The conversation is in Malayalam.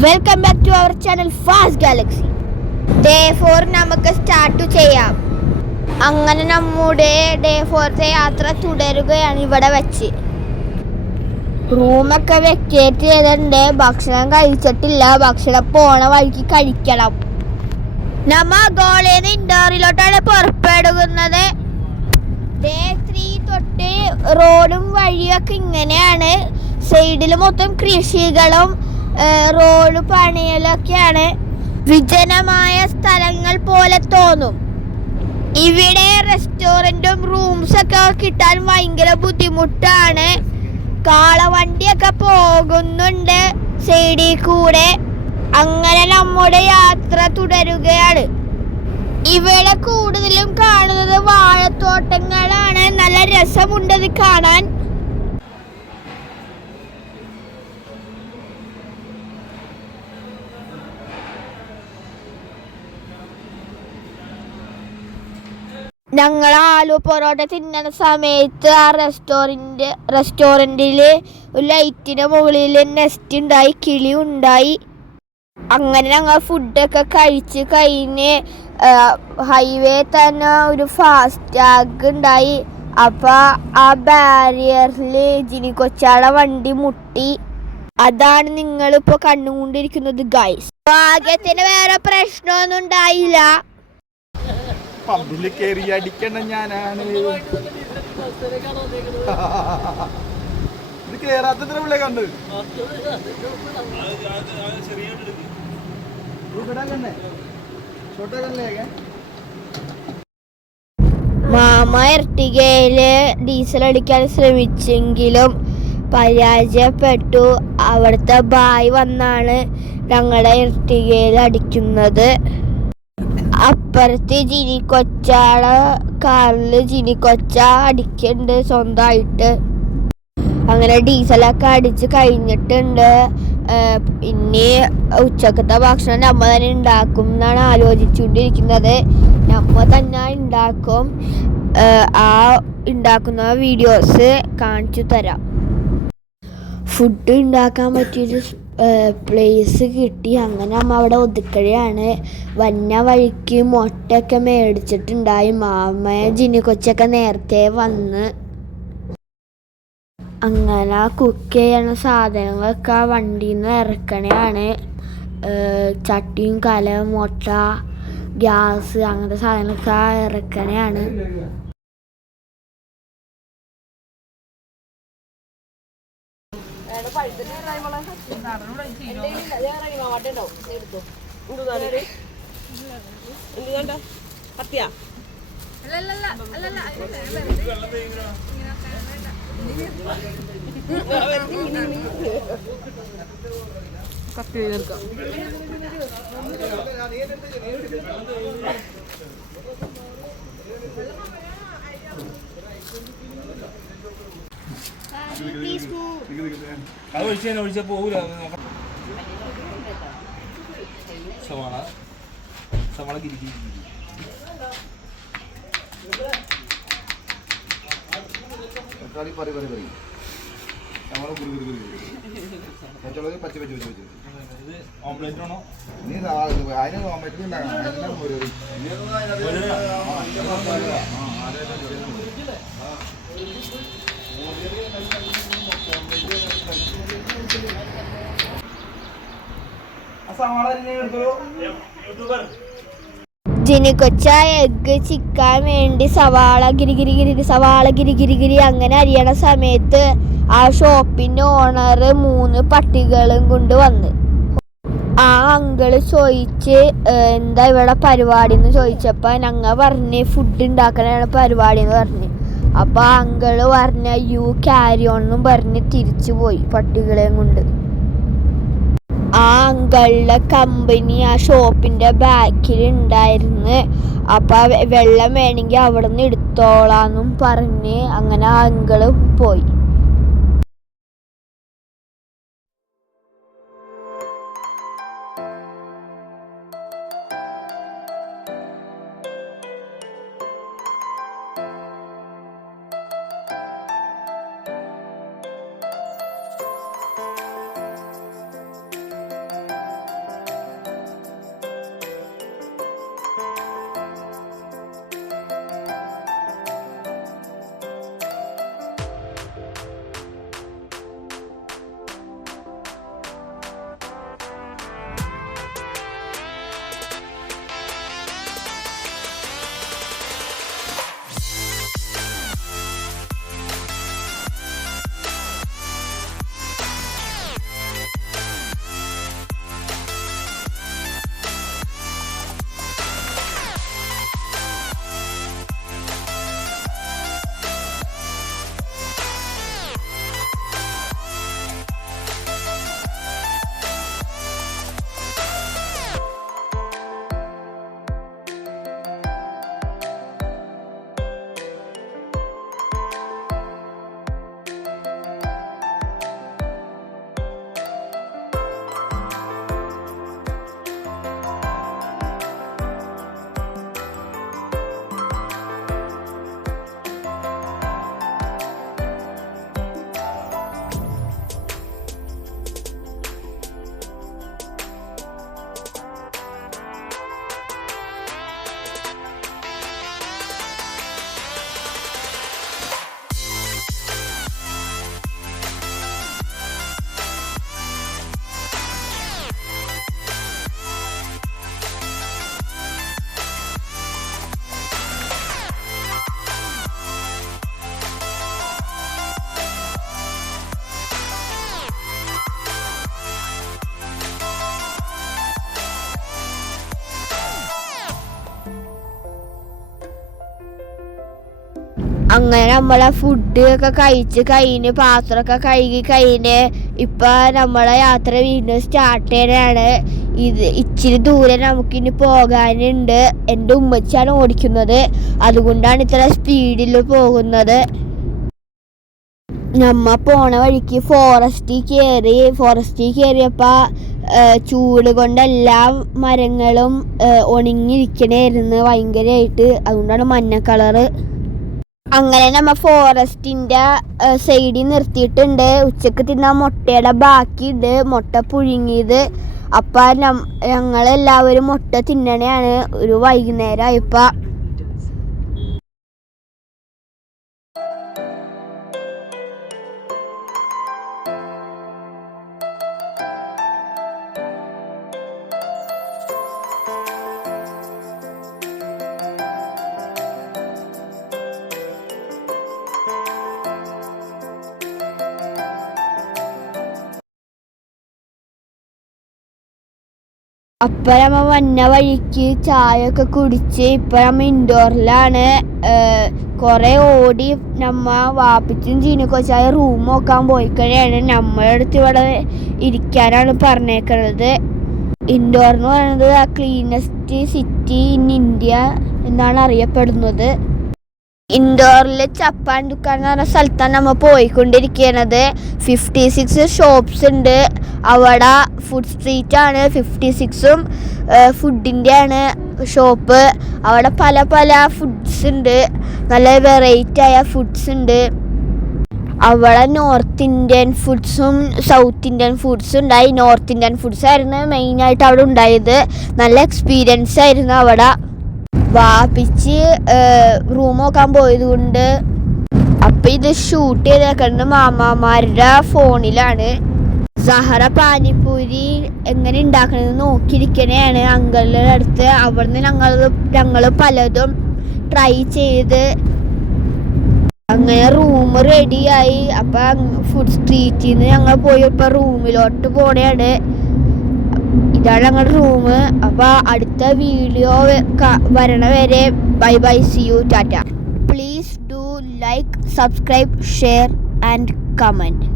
Welcome back to our channel Fast Galaxy. Day 4 നമുക്ക് സ്റ്റാർട്ട് ചെയ്യാം. അങ്ങനെ നമ്മുടെ ഡേ 4 യാത്ര തുടരുകയാണ്. ഇവിടെ വെച്ച് റൂമൊക്കെ വെക്കേറ്റ് ചെയ്തിട്ടുണ്ട്. ഭക്ഷണം കഴിച്ചിട്ടില്ല. ഭക്ഷണം പോണ വഴിക്ക് കഴിക്കണം. നമ്മ ഗോളേന്ന് ഇൻഡോറിലോട്ടാണ് പുറപ്പെടുന്നത്. ഡേ 3 തൊട്ട് റോഡും വഴിയൊക്കെ ഇങ്ങനെയാണ്. സൈഡിൽ മൊത്തം കൃഷികളും റോഡ് പണികളൊക്കെയാണ്. വിജനമായ സ്ഥലങ്ങൾ പോലെ തോന്നും. ഇവിടെ റെസ്റ്റോറൻറ്റും റൂംസൊക്കെ കിട്ടാൻ ഭയങ്കര ബുദ്ധിമുട്ടാണ്. കാളവണ്ടിയൊക്കെ പോകുന്നുണ്ട് സൈഡിൽ കൂടെ. അങ്ങനെ നമ്മുടെ യാത്ര തുടരുകയാണ്. ഇവിടെ കൂടുതലും കാണുന്നത് വാഴത്തോട്ടങ്ങളാണ്. നല്ല രസമുണ്ടത് കാണാൻ. ഞങ്ങൾ ആലു പൊറോട്ട തിന്നുന്ന സമയത്ത് ആ റെസ്റ്റോറൻറ്റിൽ ഒരു ലൈറ്റിൻ്റെ മുകളിൽ നെസ്റ്റ് ഉണ്ടായി, കിളി ഉണ്ടായി. അങ്ങനെ ഞങ്ങൾ ഫുഡൊക്കെ കഴിച്ച് കഴിഞ്ഞ് ഹൈവേ തന്നെ ഒരു ഫാസ്റ്റാഗ് ഉണ്ടായി. അപ്പോൾ ആ ബാരിയറിൽ ജിനി കൊച്ചാളെ വണ്ടി മുട്ടി. അതാണ് നിങ്ങളിപ്പോൾ കണ്ടുകൊണ്ടിരിക്കുന്നത് ഗൈസ്. ഭാഗ്യത്തിന് വേറെ പ്രശ്നമൊന്നും ഉണ്ടായില്ല. പമ്പിൽ കയറി അടിക്കണ ഞാനാണ്. ഇത് കേറാത്തത്ര പിള്ളേ കണ്ട് മാമ എർട്ടിഗയില് ഡീസൽ അടിക്കാൻ ശ്രമിച്ചെങ്കിലും പരാജയപ്പെട്ടു. അവിടുത്തെ ബായ് വന്നാണ് ഞങ്ങളുടെ എർട്ടിഗയിൽ അടിക്കുന്നത്. അപ്പുറത്ത് ജിനി കൊച്ചാളെ കാറിൽ ജിനി കൊച്ച അടിക്കുന്നുണ്ട് സ്വന്തമായിട്ട്. അങ്ങനെ ഡീസലൊക്കെ അടിച്ച് കഴിഞ്ഞിട്ടുണ്ട്. ഇനി ഉച്ചക്കത്തെ ഭക്ഷണം നമ്മ തന്നെ ഉണ്ടാക്കും എന്നാണ് ആലോചിച്ചുകൊണ്ടിരിക്കുന്നത്. നമ്മ തന്നെ ഉണ്ടാക്കും. ആ ഉണ്ടാക്കുന്ന വീഡിയോസ് കാണിച്ചു തരാം. ഫുഡ് ഉണ്ടാക്കാൻ പറ്റിയൊരു പ്ലേസ് കിട്ടി. അങ്ങനെ അമ്മ അവിടെ ഒതുക്കുകയാണ്. വന്ന വഴിക്ക് മുട്ടയൊക്കെ മേടിച്ചിട്ടുണ്ടായി. മാമയെ ജിനി കൊച്ചൊക്കെ നേരത്തെ വന്ന്. അങ്ങനെ കുക്ക് ചെയ്യണ സാധനങ്ങളൊക്കെ വണ്ടിയിൽ നിന്ന് ഇറക്കണയാണ്. ചട്ടിയും കല, മുട്ട, ഗ്യാസ് അങ്ങനത്തെ സാധനങ്ങളൊക്കെ ഇറക്കണയാണ്. അത് ഒഴിച്ച പോകൂല. സവാള കിരിക്കി ഓംപ്ലേറ്റ് ആണോ? നീ അതിന് ഓംപ്ലേറ്റ് ഉണ്ടാകണം. ജിനി കൊച്ച എഗ്ഗ് ചിക്കാൻ വേണ്ടി സവാള ഗിരി അങ്ങനെ അരിയണ സമയത്ത് ആ ഷോപ്പിന്റെ ഓണർ 3 പട്ടികളും കൊണ്ട് വന്ന്. ആ അങ്കിള് ചോദിച്ച് എന്താ ഇവിടെ പരിപാടി എന്ന് ചോദിച്ചപ്പോൾ ഞങ്ങൾ പറഞ്ഞ് ഫുഡ് ഉണ്ടാക്കണ പരിപാടി എന്ന് പറഞ്ഞു. അപ്പോൾ ആ അങ്കിള് പറഞ്ഞ യു ക്യാരി ഓൺ എന്നും പറഞ്ഞ് തിരിച്ചു പോയി പട്ടികളെയും കൊണ്ട്. ആ അങ്കിളുടെ കമ്പനി ആ ഷോപ്പിന്റെ ബാക്കിൽ ഉണ്ടായിരുന്നു. അപ്പം വെള്ളം വേണമെങ്കിൽ അവിടെ നിന്ന് എടുത്തോളാന്നും പറഞ്ഞ് അങ്ങനെ ആ അങ്കിള് പോയി. അങ്ങനെ നമ്മളെ ഫുഡ് ഒക്കെ കഴിച്ച് കഴിഞ്ഞ് പാത്രമൊക്കെ കഴുകി കഴിഞ്ഞ് ഇപ്പം നമ്മളെ യാത്ര വീണ്ടും സ്റ്റാർട്ട് ചെയ്യാനാണ്. ഇച്ചിരി ദൂരെ നമുക്കിനി പോകാനുണ്ട്. എൻ്റെ ഉമ്മച്ചിയാണ് ഓടിക്കുന്നത്, അതുകൊണ്ടാണ് ഇത്ര സ്പീഡിൽ പോകുന്നത്. നമ്മ പോണ വഴിക്ക് ഫോറസ്റ്റിൽ കയറിയപ്പോൾ ചൂട് കൊണ്ട് എല്ലാ മരങ്ങളും ഉണങ്ങിയിരിക്കണായിരുന്നു ഭയങ്കരമായിട്ട്. അതുകൊണ്ടാണ് മഞ്ഞ കളറ്. അങ്ങനെ നമ്മ ഫോറസ്റ്റിൻ്റെ സൈഡിൽ നിർത്തിയിട്ടുണ്ട്. ഉച്ചക്ക് തിന്നാൻ മുട്ടയുടെ ബാക്കിയുണ്ട്, മുട്ട പുഴുങ്ങിയത്. അപ്പം ഞങ്ങളെല്ലാവരും മുട്ട തിന്നണയാണ് ഒരു വൈകുന്നേരം ആയപ്പോൾ. അപ്പം നമ്മ വന്ന വഴിക്ക് ചായ ഒക്കെ കുടിച്ച് ഇപ്പം നമ്മ ഇൻഡോറിലാണ്. കുറേ ഓടി നമ്മ വാപ്പിച്ചും ചീനക്കൊച്ചായ റൂം നോക്കാൻ പോയിക്കഴിയാണ്. നമ്മളെ അടുത്ത് ഇവിടെ ഇരിക്കാനാണ് പറഞ്ഞേക്കണത്. ഇൻഡോർ എന്ന് പറയുന്നത് ക്ലീനസ്റ്റ് സിറ്റി ഇൻ ഇന്ത്യ എന്നാണ് അറിയപ്പെടുന്നത്. ഇൻഡോറിൽ ചപ്പാൻ ദുക്കാൻ എന്ന് പറഞ്ഞ സ്ഥലത്താണ് നമ്മൾ പോയിക്കൊണ്ടിരിക്കുന്നത്. 56 ഷോപ്സ് ഉണ്ട് അവിടെ. ഫുഡ് സ്ട്രീറ്റാണ് 56ഉം ഫുഡിൻ്റെ ആണ് ഷോപ്പ്. അവിടെ പല പല ഫുഡ്സ് ഉണ്ട്, നല്ല വെറൈറ്റി ആയ ഫുഡ്സ് ഉണ്ട്. അവിടെ നോർത്ത് ഇന്ത്യൻ ഫുഡ്സും സൗത്ത് ഇന്ത്യൻ ഫുഡ്സും ഉണ്ടായി. നോർത്ത് ഇന്ത്യൻ ഫുഡ്സ് ആയിരുന്നു മെയിനായിട്ട് അവിടെ ഉണ്ടായത്. നല്ല എക്സ്പീരിയൻസ് ആയിരുന്നു അവിടെ. വാപ്പിച്ച് റൂം നോക്കാൻ പോയത് കൊണ്ട് അപ്പം ഇത് ഷൂട്ട് ചെയ്തേക്കുന്നത് മാമാമാരുടെ ഫോണിലാണ്. സഹറ പാനിപ്പൂരി എങ്ങനെ ഉണ്ടാക്കണമെന്ന് നോക്കിയിരിക്കണേയാണ് അങ്കിളുടെ അടുത്ത്. അവിടുന്ന് ഞങ്ങൾ പലതും ട്രൈ ചെയ്ത് അങ്ങനെ റൂം റെഡിയായി. അപ്പം ഫുഡ് സ്ട്രീറ്റിൽ നിന്ന് ഞങ്ങൾ പോയി ഇപ്പം റൂമിലോട്ട് പോണെയാണ്. ഇതാണ് ഞങ്ങളുടെ റൂം. അപ്പോൾ അടുത്ത വീഡിയോ വരണ വരെ bye bye, see you, tata. Please do like, subscribe, share and comment.